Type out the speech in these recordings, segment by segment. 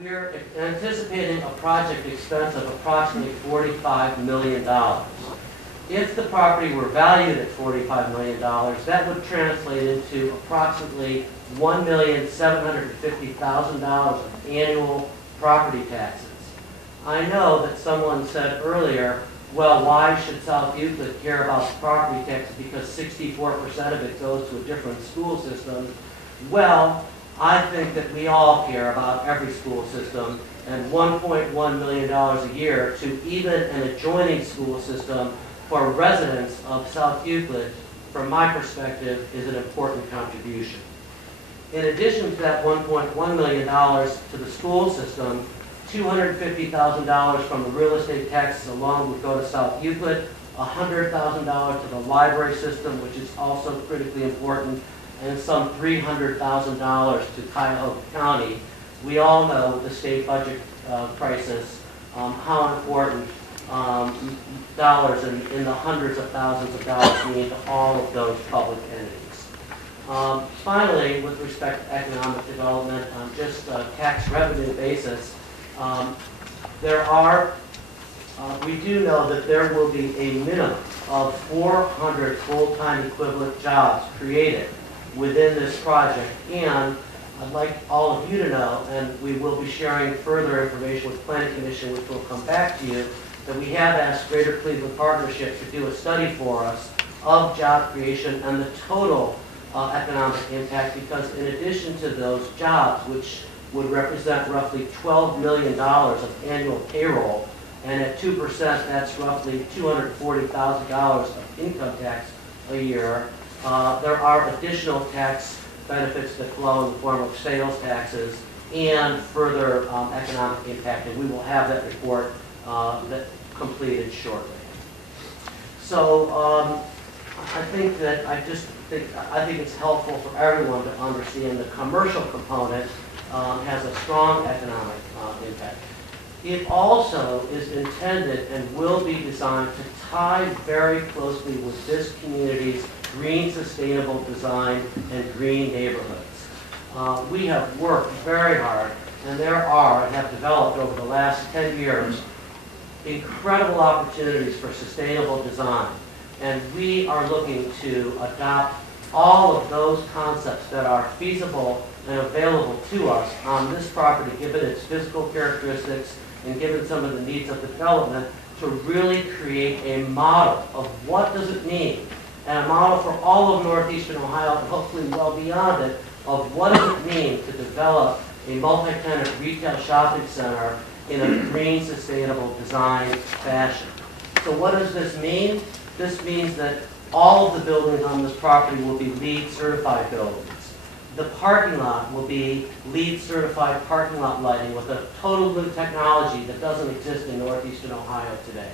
we're anticipating a project expense of approximately $45 million. If the property were valued at $45 million, that would translate into approximately $1,750,000 of annual property taxes. I know that someone said earlier, well, why should South Euclid care about the property tax because 64% of it goes to a different school system? Well, I think that we all care about every school system, and $1.1 million a year to even an adjoining school system for residents of South Euclid, from my perspective, is an important contribution. In addition to that $1.1 million to the school system, $250,000 from the real estate taxes alone would go to South Euclid, $100,000 to the library system, which is also critically important, and some $300,000 to Cuyahoga County. We all know with the state budget crisis how important dollars in the hundreds of thousands of dollars mean to all of those public entities. Finally, with respect to economic development, on just a tax revenue basis, we do know that there will be a minimum of 400 full-time equivalent jobs created within this project, and I'd like all of you to know, and we will be sharing further information with the Planning Commission, which will come back to you, that we have asked Greater Cleveland Partnership to do a study for us of job creation and the total economic impact, because in addition to those jobs, which would represent roughly $12 million of annual payroll, and at 2%, that's roughly $240,000 of income tax a year. There are additional tax benefits that flow in the form of sales taxes and further economic impact, and we will have that report completed shortly. So I think it's helpful for everyone to understand the commercial component has a strong economic impact. It also is intended and will be designed to tie very closely with this community's green sustainable design and green neighborhoods. We have worked very hard, and have developed over the last 10 years incredible opportunities for sustainable design. And we are looking to adopt all of those concepts that are feasible and available to us on this property, given its physical characteristics and given some of the needs of the development, to really create a model of what does it mean, and a model for all of northeastern Ohio and hopefully well beyond it, of what does it mean to develop a multi-tenant retail shopping center in a green, sustainable design fashion. So what does this mean? This means that all of the buildings on this property will be LEED certified buildings. The parking lot will be LEED certified parking lot lighting with a total new technology that doesn't exist in northeastern Ohio today.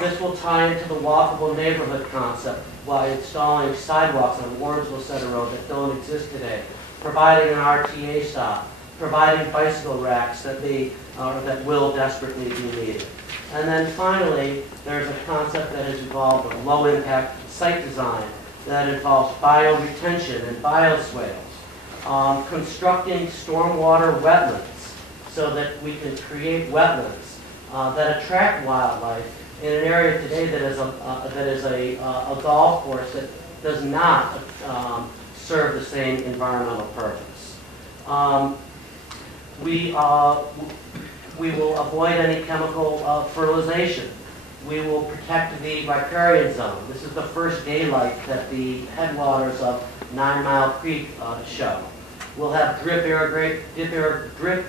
This will tie into the walkable neighborhood concept by installing sidewalks on Warrensville Center Road that don't exist today, providing an RTA stop, providing bicycle racks that will desperately be needed. And then finally, there's a concept that has evolved of low-impact site design that involves bioretention and bioswales, constructing stormwater wetlands so that we can create wetlands that attract wildlife in an area today that is a golf course that does not serve the same environmental purpose. We will avoid any chemical fertilization. We will protect the riparian zone. This is the first daylight that the headwaters of 9 Mile Creek show. We'll have drip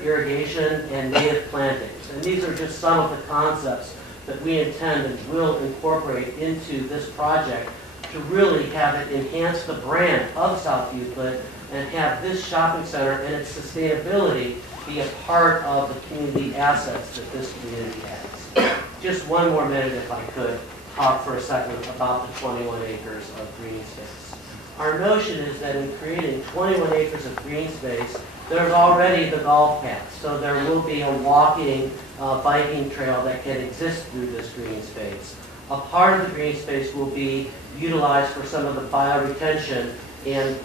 irrigation and native plantings. And these are just some of the concepts that we intend and will incorporate into this project to really have it enhance the brand of South Euclid and have this shopping center and its sustainability be a part of the community assets that this community has. Just one more minute, if I could, talk for a second about the 21 acres of green space. Our notion is that in creating 21 acres of green space, there's already the golf path, so there will be a walking, biking trail that can exist through this green space. A part of the green space will be utilized for some of the bioretention and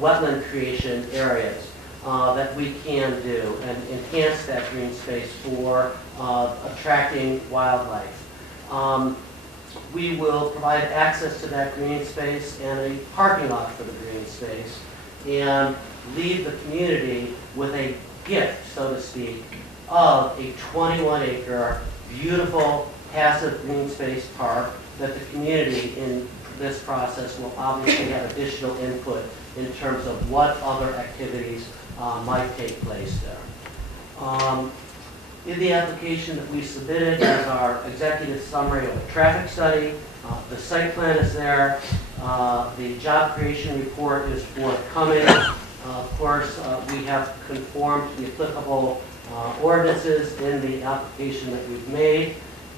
wetland creation areas. that we can do and enhance that green space for attracting wildlife. We will provide access to that green space and a parking lot for the green space and leave the community with a gift, so to speak, of a 21-acre beautiful passive green space park that the community in this process will obviously have additional input in terms of what other activities might take place there. In the application that we submitted as our executive summary of a traffic study, the site plan is there, the job creation report is forthcoming. Of course, we have conformed to the applicable ordinances in the application that we've made,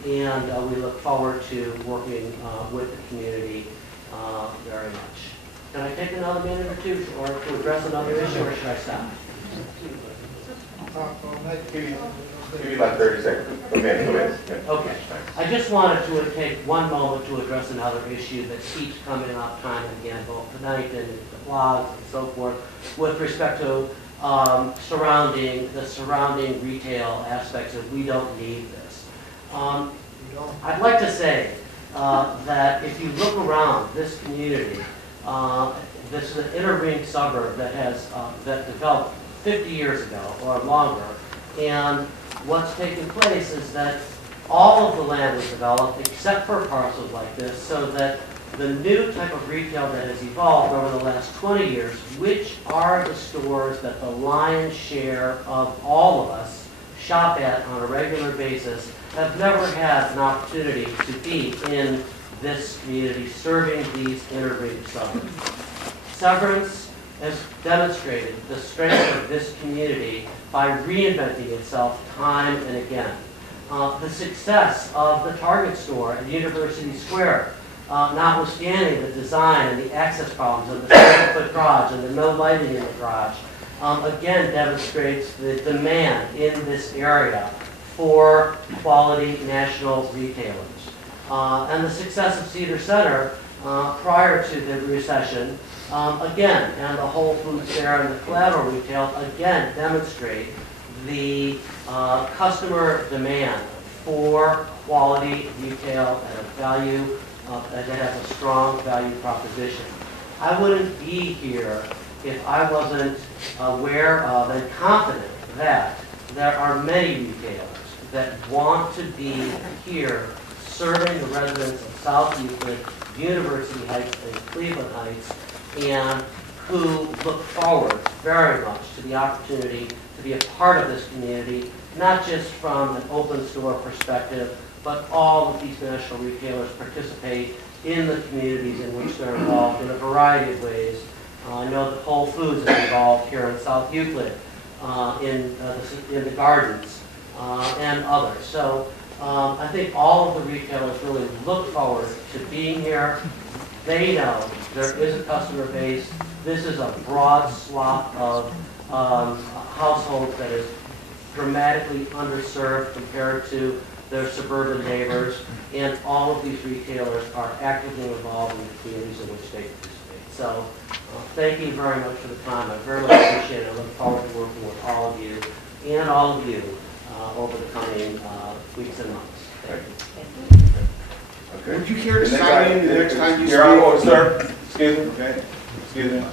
and we look forward to working with the community very much. Can I take another minute or two to address another issue, or should I stop? Give you about 30 seconds. Okay. Okay. I just wanted to take one moment to address another issue that keeps coming up time and again, both tonight and in the blogs and so forth, with respect to the surrounding retail aspects of we don't need this. I'd like to say that if you look around this community, this is an inner ring suburb that has that developed 50 years ago or longer, and what's taken place is that all of the land was developed except for parcels like this, so that the new type of retail that has evolved over the last 20 years, which are the stores that the lion's share of all of us shop at on a regular basis, have never had an opportunity to be in this community serving these inner ring suburbs. Severance has demonstrated the strength of this community by reinventing itself time and again. The success of the Target store at University Square, notwithstanding the design and the access problems of the 7-foot garage and the no lighting in the garage, again demonstrates the demand in this area for quality national retailers. And the success of Cedar Center prior to the recession, again, and the Whole Foods there and the collateral retail, again, demonstrate the customer demand for quality retail at a value that has a strong value proposition. I wouldn't be here if I wasn't aware of and confident that there are many retailers that want to be here serving the residents of South Euclid, University Heights, and Cleveland Heights, and who look forward very much to the opportunity to be a part of this community, not just from an open store perspective, but all of these national retailers participate in the communities in which they're involved in a variety of ways. I know that Whole Foods is involved here in South Euclid in the gardens and others. So I think all of the retailers really look forward to being here. They know there is a customer base. This is a broad swath of households that is dramatically underserved compared to their suburban neighbors, and all of these retailers are actively involved in the communities in which they participate. So thank you very much for the time. I very much appreciate it. I look forward to working with all of you and all of you over the coming weeks and months. Thank you. Okay. Would you care to sign in the next time you speak? Your Honor, sir. Excuse me. Okay. Excuse me.